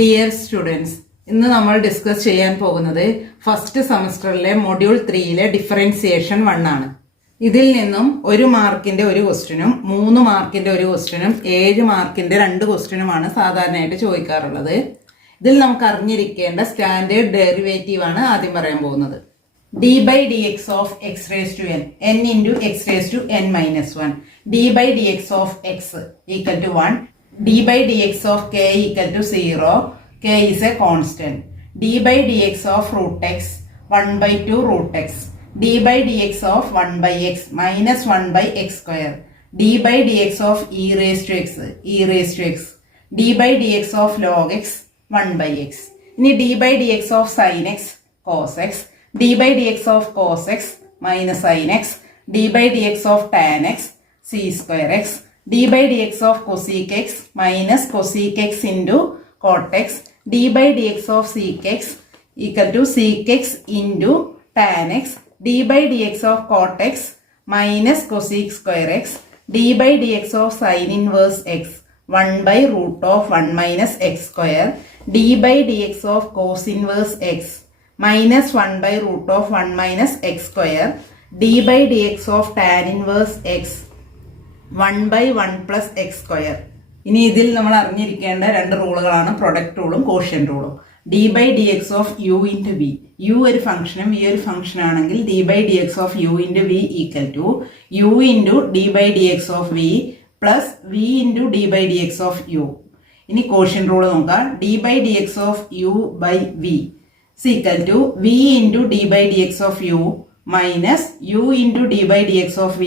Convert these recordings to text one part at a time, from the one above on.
Dear students, ഇന്ന് നമ്മൾ discuss ചെയ്യാൻ പോകുന്നത് ഫസ്റ്റ് സെമസ്റ്ററിലെ മൊഡ്യൂൾ 3യിലെ ഡിഫറൻസിയേഷൻ 1 ആണ്. ഇതിൽ നിന്നും 1 മാർക്കിന്റെ ഒരു ക്വസ്റ്റ്യനും 3 മാർക്കിന്റെ ഒരു ക്വസ്റ്റ്യനും 7 മാർക്കിന്റെ 2 ക്വസ്റ്റ്യനുമാണ് സാധാരണയായിട്ട് ചോദിക്കാറുള്ളത്. ഇതിൽ നമുക്ക് അറിഞ്ഞിരിക്കേണ്ട സ്റ്റാൻഡേർഡ് ഡെറിവേറ്റീവ് ആണ് ആദ്യം പറയാൻ പോകുന്നത്. d by dx of x raised to n into x raised to n minus 1, d by dx of x equal to 1, d by dx of k equal to 0, k is a constant, d by dx of root x 1 by 2 root x, d by dx of 1 by x minus 1 by x square, d by dx of e raised to x, d by dx of log x 1 by x. ഇനി d by dx of sin x cos x, d by dx of cos x minus sin x, d by dx of tan x c square x, d by dx of cosec x minus cosec x into cot x, d by dx of sec x equal to sec x into tan x, d by dx of cot x minus cosec square x, d by dx of sin inverse x 1 by root of 1 minus x square, d by dx of cos inverse x minus 1 by root of 1 minus x square, d by dx of tan inverse x 1 by 1 plus x square. ഇനി ഇതിൽ നമ്മൾ അറിഞ്ഞിരിക്കേണ്ട 2 റൂളുകളാണ് product റൂളും quotient റൂളും. d by dx of u into v, u ഒരു ഫംഗ്ഷനും v ഒരു ഫംഗ്ഷൻ ആണെങ്കിൽ d by dx of u into v equal to u into d by dx of v plus v into d by dx of u. ഇനി quotient rule നോക്കാം. d by dx of u by v is equal to v into d by dx of u minus u into d by dx of v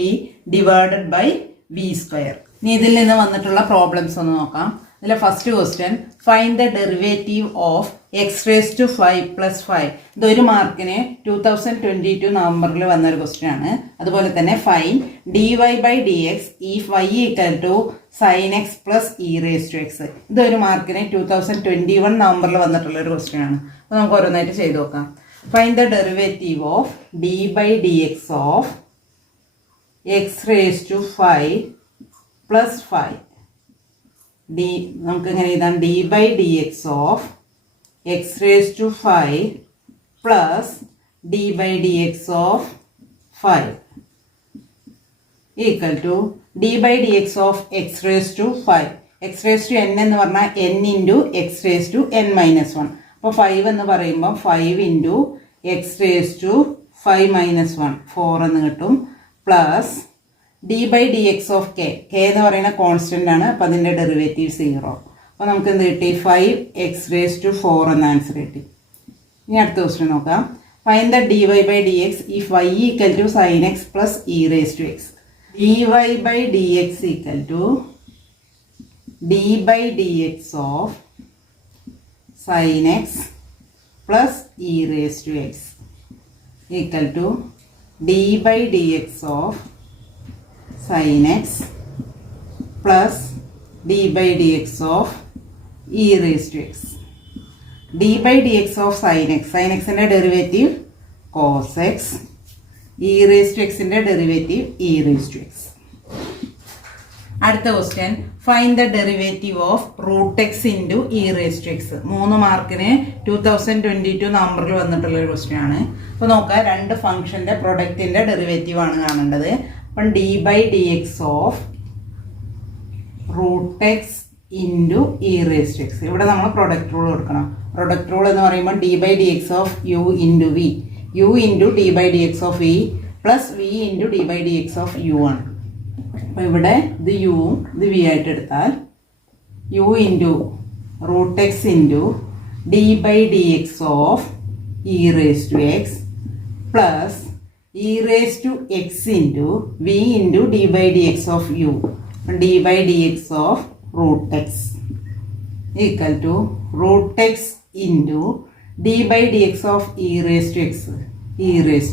divided by v square. ഇനി ഇതിൽ നിന്ന് വന്നിട്ടുള്ള problems ഒന്ന് നോക്കാം. ഇതിലെ first question, find the derivative of x raise to 5 plus 5. ഇത് 1 മാർക്കിന് 2022 നവംബറിൽ വന്നൊരു ക്വസ്റ്റ്യൻ ആണ്. അതുപോലെ തന്നെ find dy by dx if y equal to sin x plus e raised to x. ഇത് 1 മാർക്കിന് 2021 നവംബറിൽ വന്നിട്ടുള്ള ഒരു ക്വസ്റ്റ്യൻ ആണ്. അപ്പോൾ നമുക്ക് ഓരോന്നായിട്ട് ചെയ്ത് നോക്കാം. Find the derivative of d by dx of x raised to 5 plus 5. നമുക്ക് എങ്ങനെ എഴുതാം? d by dx of x raised to 5 plus d by dx of 5 equal to d by dx of x raised to 5. x raised to n എന്ന് പറഞ്ഞാൽ n into x raised to n minus 1. അപ്പോൾ 5 എന്ന് പറയുമ്പോൾ 5 into x raised to 5 minus 1 4 എന്ന് കിട്ടും. Plus d by dx of k, k എന്ന് പറയുന്ന constant ആണ്. അപ്പോൾ അതിൻ്റെ ഡെറിവേറ്റീവ് 0. അപ്പോൾ നമുക്ക് എന്ത് കിട്ടി? 5x raised to 4 എന്ന ആൻസർ കിട്ടി. ഇനി അടുത്ത ക്വസ്റ്റ്യൻ നോക്കാം. Find the dy by dx if y equal to sin x plus e raised to x. dy by dx equal to d by dx of sin x plus e raised to x equal to d by dx of sin x plus d by dx of e raised to x. d by dx of sin x, sin x ന്റെ derivative cos x, e raised to x ന്റെ derivative e raised to x. അടുത്ത question, find the derivative of root x into e raise to x. 3 മാർക്കിന് 2022 നവംബറിൽ വന്നിട്ടുള്ള ഒരു question ആണ്. അപ്പോൾ നോക്കാം, 2 ഫംഗ്ഷന്റെ പ്രൊഡക്റ്റിന്റെ ഡെറിവേറ്റീവ് ആണ് കാണേണ്ടത്. അപ്പം d by dx of root x into e raise to x. ഇവിടെ നമ്മൾ പ്രൊഡക്റ്റ് റൂൾ കൊടുക്കണം. പ്രൊഡക്റ്റ് റൂൾ എന്ന് പറയുമ്പോൾ d by dx of u into v, u into d by dx of v plus v into d by dx of u ആണ്. അപ്പോൾ ഇവിടെ ഇത് u ഇത് v ആയിട്ട് എടുത്താൽ u into root x into d by dx of e raise to x plus e raised to x into v into d by dx of u, d by dx of root x equal to root x into d by dx of e raised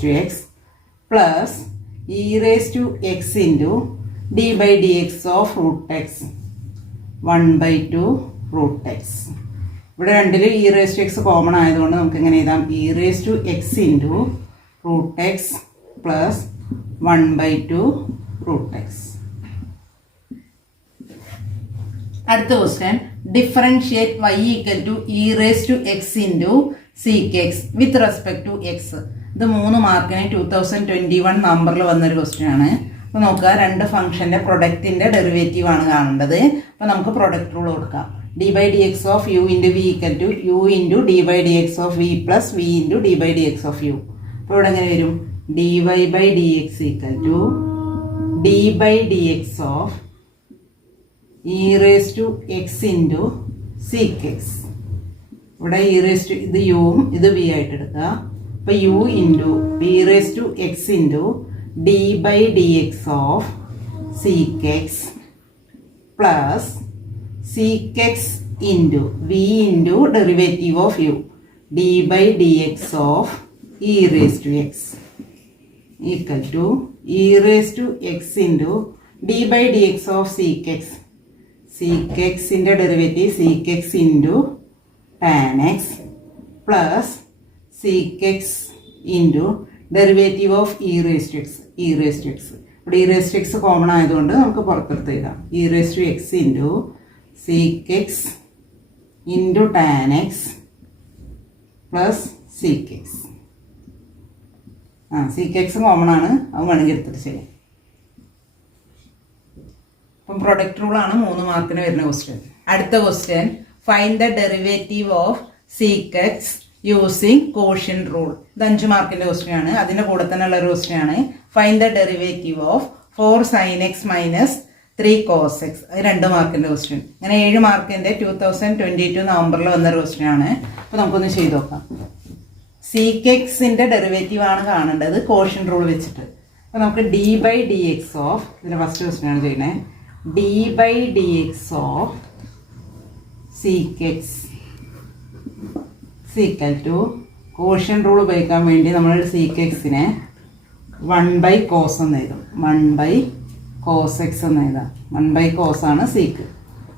to x plus e raised to x into d by dx of root x 1 by 2 root x. ഇവിടെ രണ്ടിലും e raised to x common ആയതുകൊണ്ട് നമുക്ക് എങ്ങനെ എഴുതാം? e raised to x into root x plus 1 by 2 root x. അടുത്ത question differentiate y equal to e raise to x into sec x with respect to x. ഇത് 3 മാർക്കിന് 2021 നമ്പറിൽ വന്നൊരു question ആണ്. അപ്പോൾ നോക്കുക, രണ്ട് ഫംഗ്ഷൻ്റെ പ്രൊഡക്റ്റിൻ്റെ ഡെറിവേറ്റീവ് ആണ് കാണേണ്ടത്. അപ്പോൾ നമുക്ക് പ്രൊഡക്റ്റ് റൂൾ കൊടുക്കാം. D by d x of u into v equal to u into d by d x of v plus v into d by d x of u. അപ്പോൾ ഇവിടെ എങ്ങനെ വരും? D y by d x equal to d by d x of e raise to x into sec x. ഇവിടെ e raise to ഇത് യുവും ഇത് v ആയിട്ട് എടുക്കുക. അപ്പോൾ u into e raise to x into d by d x of sec x plus sec x into v into derivative of u d by d x of e raise to x equal to e raise to x into d by d x of sec x. Sec എക്സിൻ്റെ derivative sec x into tan x plus sec x into derivative of e raise to x. E raise to x ഇവിടെ e raise to X common ആയതുകൊണ്ട് നമുക്ക് പുറത്തെടുത്ത് എഴുതാം. E raise to x into sec x into tan x plus sec x. Sec x common ആണ്, അത് വേണമെങ്കിൽ എടുത്തിട്ട് ചെയ്യാം. അപ്പം പ്രൊഡക്റ്റ് റൂളാണ് 3 മാർക്കിന് വരുന്ന ക്വസ്റ്റ്യൻ. അടുത്ത question find the derivative of sec X using quotient rule. ഇത് 5 മാർക്കിൻ്റെ ക്വസ്റ്റ്യൻ ആണ്. അതിൻ്റെ കൂടെ തന്നെ ഉള്ള ഒരു ക്വസ്റ്റ്യൻ ആണ്. Find the derivative of 4 sin x minus 3 cos x. അത് 2 മാർക്കിൻ്റെ ക്വസ്റ്റ്യൻ. അങ്ങനെ 7 മാർക്കിൻ്റെ 2022 നവംബറിൽ വന്നൊരു ക്വസ്റ്റ്യൻ ആണ്. അപ്പോൾ നമുക്കൊന്ന് ചെയ്ത് നോക്കാം. സീക്ക് എക്സിൻ്റെ ഡെറിവേറ്റീവ് ആണ് കാണേണ്ടത് കോഷ്യൻ റൂൾ വെച്ചിട്ട്. അപ്പോൾ നമുക്ക് d by d x of ഇതിൻ്റെ ഫസ്റ്റ് ക്വസ്റ്റ്യൻ ആണ് ചെയ്യുന്നത്. D by d x of sec x equal to quotient rule ഉപയോഗിക്കാൻ വേണ്ടി നമ്മൾ സീക്ക് എക്സിനെ 1/cos എന്ന് എഴുതും. 1/cos x എന്ന് എഴുതാം. 1/cos ആണ് സീക്ക്.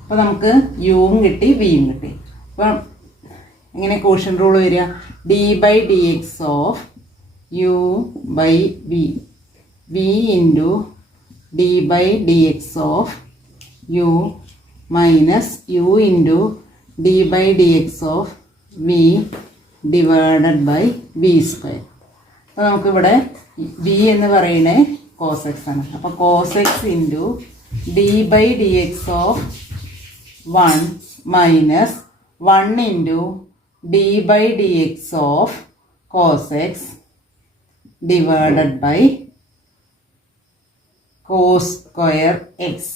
അപ്പോൾ നമുക്ക് യുവും കിട്ടി വിയും കിട്ടി. അപ്പം എങ്ങനെ കോഷ്യൻ റൂൾ വരിക? D by d x of u by v, v into d by d x of u minus u into d by d x of v divided by v square. അപ്പോൾ നമുക്കിവിടെ v എന്ന് പറയുന്നത് cos x ആണ്. അപ്പോൾ cos x into d by d x of 1 minus 1 into d by d x of cos x divided by cos square x.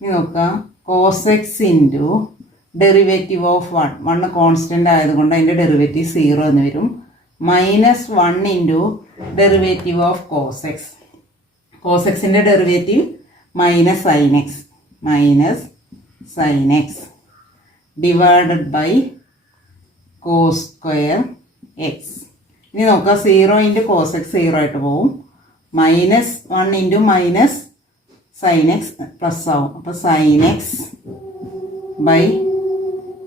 ഇനി നോക്കാം, cos x into derivative of 1 constant ആയതുകൊണ്ട് അതിൻ്റെ derivative 0 എന്ന് വരും. Minus 1 into derivative of cos x. Cos എക്സിൻ്റെ derivative minus sine x divided by cos square x. ഇനി നോക്കാം, 0 into cos x 0 ആയിട്ട് പോവും. Minus 1 into minus sine x plus ആവും. അപ്പോൾ sine x by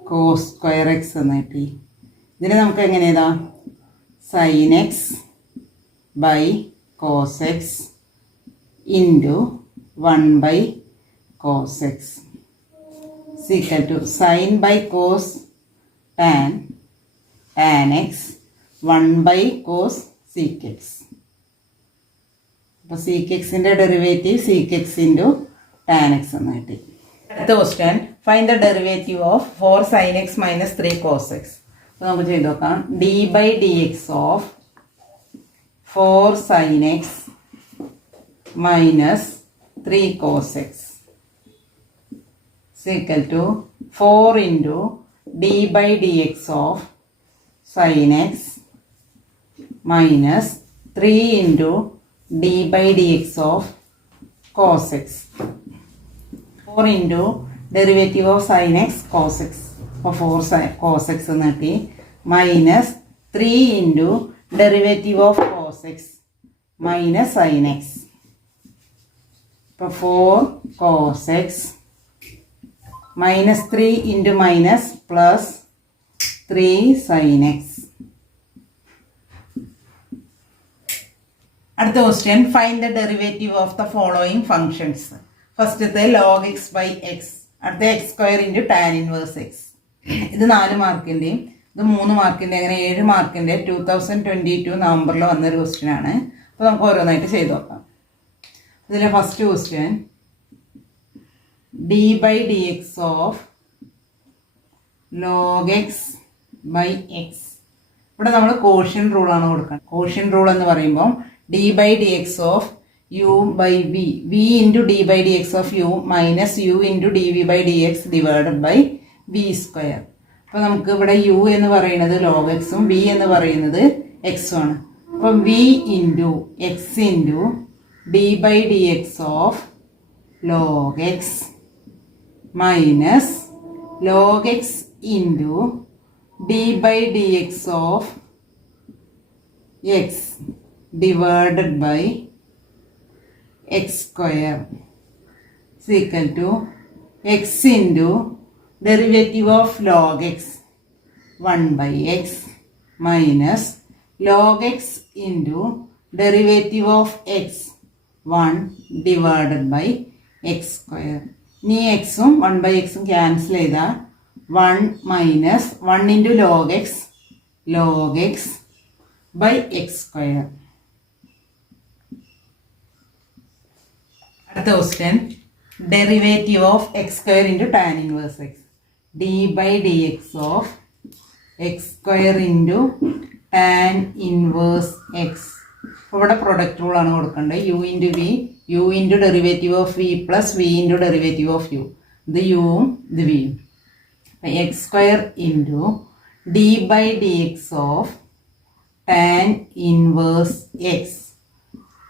cos square x എന്ന് കിട്ടി. ഇതിനെ നമുക്ക് എങ്ങനെ എഴുതാം? Sine x by cos x into 1/cos x is equal to sin by cos tan x 1/cos sec x. അപ്പോൾ sec x ൻ്റെ derivative sec x into tan x എന്ന് കിട്ടി. അടുത്ത question find the derivative of 4 sin x minus 3 cos x. അപ്പോൾ നമുക്ക് ചെയ്ത് നോക്കാം. D by d x of 4 sin x minus 3 cos x is equal to 4 into d by dx of sin x minus 3 into d by dx of cos x. 4 into derivative of sin x cos x. അപ്പോൾ 4 cos x എന്ന് കിട്ടി. Minus 3 into derivative of cos x minus sin x. ഇപ്പോൾ 4 cos x minus 3 into minus plus 3 sin x. അടുത്ത question find the derivative of the following functions. ഫസ്റ്റത്തെ log x by x അടുത്ത X square into tan inverse X. ഇത് 4 മാർക്കിൻ്റെയും ഇത് 3 മാർക്കിൻ്റെ, അങ്ങനെ 7 മാർക്കിൻ്റെ 2022 നവംബറിൽ വന്നൊരു ക്വസ്റ്റ്യൻ ആണ്. അപ്പോൾ നമുക്ക് ഓരോന്നായിട്ട് ചെയ്ത് നോക്കാം. ഇതിലെ first question d by d x of log x by x. ഇവിടെ നമ്മൾ കോഷ്യൻ റൂളാണ് കൊടുക്കുന്നത്. കോഷ്യൻ റൂൾ എന്ന് പറയുമ്പോൾ d by d x of u by v, v into d by d x of u minus u into d v by d x divided by v square. അപ്പോൾ നമുക്ക് ഇവിടെ U എന്ന് പറയുന്നത് log എക്സും V എന്ന് പറയുന്നത് എക്സും ആണ്. അപ്പം v into x into d by d x of log x minus log x into d by d x of x divided by x square is equal to x into derivative of log x 1 by x minus log x into derivative of x 1 divided by x square. ഇനി എക്സും 1 by x cancel ചെയ്താൽ 1 minus 1 into log x by x square. അടുത്ത question derivative of x square into tan inverse x. D by d x of x square into tan inverse x. അപ്പോൾ ഇവിടെ product റൂളാണ് കൊടുക്കേണ്ടത്. U into v, u into derivative of v plus v into derivative of u. ഇത് യുവും ഇത് വിയും. അപ്പം x square into d by d x of tan inverse x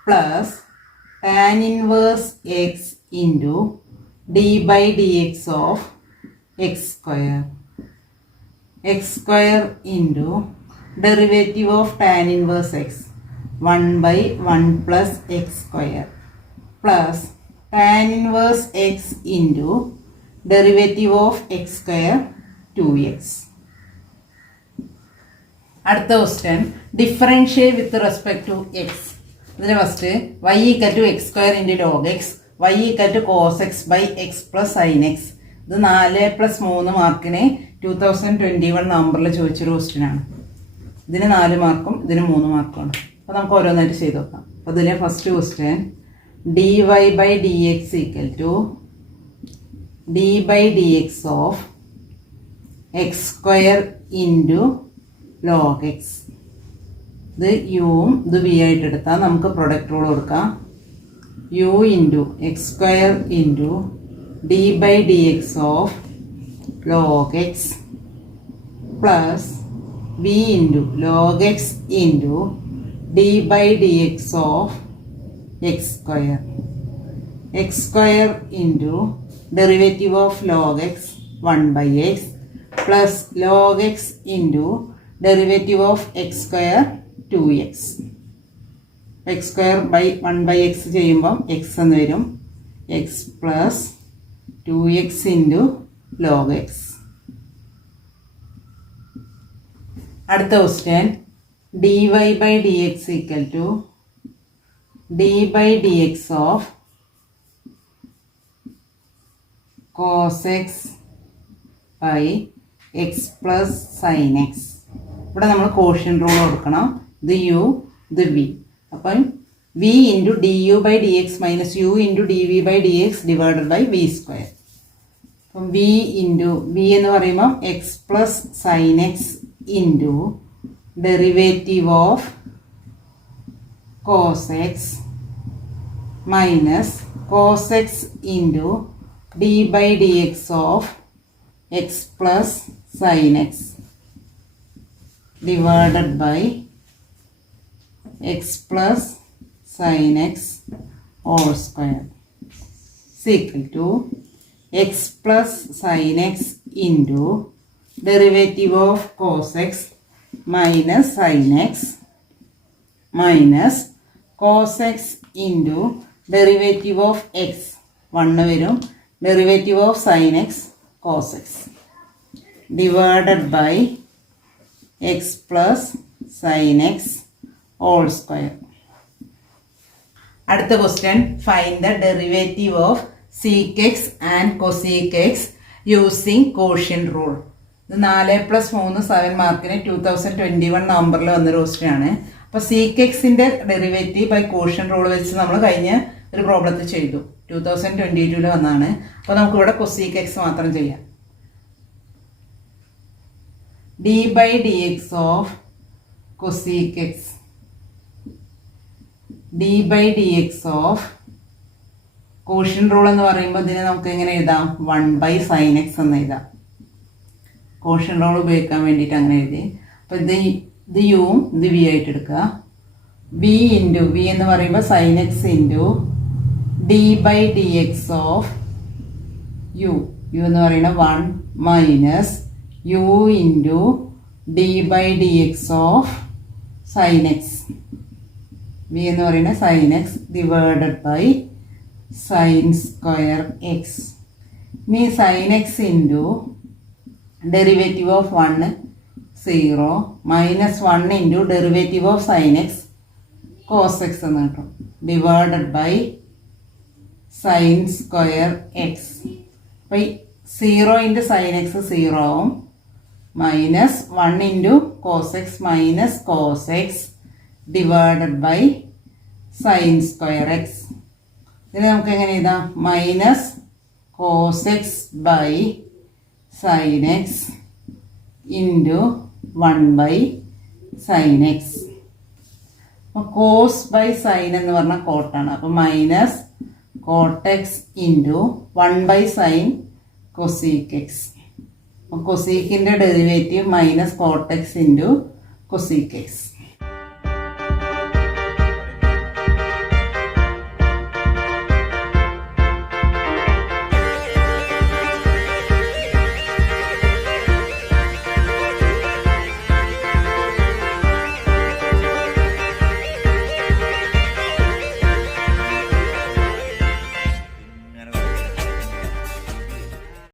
plus tan inverse x into d by dx of x square. X square into derivative of tan inverse x 1 by 1 plus x square plus tan inverse x into derivative of x square 2x. അടുത്ത question differentiate with respect to x. ഇതിന് first y equal to x square into log x, y equal to cos x by x plus sine x. ഇത് 4+3 മാർക്കിന് 2021 നവംബറിൽ ചോദിച്ചൊരു question ആണ്. ഇതിന് 4 മാർക്കും ഇതിന് 3 മാർക്കുമാണ്. അപ്പോൾ നമുക്ക് ഓരോന്നായിട്ട് ചെയ്ത് നോക്കാം. അപ്പോൾ ഇതിലെ first question d y by d x equal to d by d x of x square into log x. ഇത് യുവും ഇത് വി ആയിട്ട് എടുത്താൽ നമുക്ക് പ്രൊഡക്റ്റ് റൂൾ കൊടുക്കാം. U into x square into d by d x of log x plus v into log x into d by d x of x square. X square into derivative of log x 1 by x plus log x into derivative of x square 2x. X square by 1 by x ചെയ്യുമ്പം x എന്ന് വരും. X plus 2x into log x. അടുത്ത question d y by d x equal to d by d x of cos x by x plus sine x. ഇവിടെ നമ്മൾ quotient rule കൊടുക്കണം. ഇത് U ഇത് v. അപ്പം v into d u by d x minus u into d v by d x divided by v square. അപ്പം v into v എന്ന് പറയുമ്പോൾ x plus sine x into derivative of cos x minus cos x into d by d x of x plus sine x divided by x plus sin x whole square is equal to x plus sin x into derivative of cos x minus sin x minus cos x into derivative of x 1 വരും, derivative of sin x cos x divided by x plus sin x whole square. അടുത്ത question find the derivative of sec x and cosec x using quotient rule. ഇത് 4+3 7 മാർക്കിന് 2021 നവംബറിൽ വന്നൊരു question ആണ്. അപ്പോൾ sec xന്റെ derivative by quotient rule വെച്ച് നമ്മൾ കഴിഞ്ഞ ഒരു പ്രോബ്ലത്തിൽ ചെയ്തു. 2022 വന്നതാണ്. അപ്പോൾ നമുക്ക് ഇവിടെ cosec x മാത്രം ചെയ്യാം. d by dx of cosec x, d by dx of quotient rule എന്ന് പറയുമ്പോൾ ഇതിനെ നമുക്ക് എങ്ങനെ എഴുതാം? 1/sin x എന്ന് എഴുതാം. കോഷ്യന്റ് റൂൾ ഉപയോഗിക്കാൻ വേണ്ടിയിട്ട് അങ്ങനെ എഴുതി. അപ്പോൾ ഇത് യുവും ഇത് വി ആയിട്ട് എടുക്കുക. വി ഇൻറ്റു വി എന്ന് പറയുമ്പോൾ sin x into d by dx of u, u എന്ന് പറയുന്നത് 1 minus u into d by dx of sin x, v എന്ന് പറയുന്നത് sin x divided by sin square x. ഇനി sin x into derivative of 1 0 minus 1 into derivative of sin x cos x എന്ന് കിട്ടും divided by sin square x. അപ്പോൾ 0 into sin x 0 ആവും, minus 1 into cos x minus cos x divided by sin square x. ഇതിനെ നമുക്ക് എങ്ങനെ എഴുതാം? Minus cos x ബൈ sin x into 1/sin x. അപ്പോൾ കോസ് ബൈ സൈൻ എന്ന് പറഞ്ഞാൽ കോട്ടാണ്. അപ്പോൾ minus cot x into 1/sin cosec x. അപ്പോൾ കൊസീക്കിൻ്റെ derivative minus cot x into cosec X.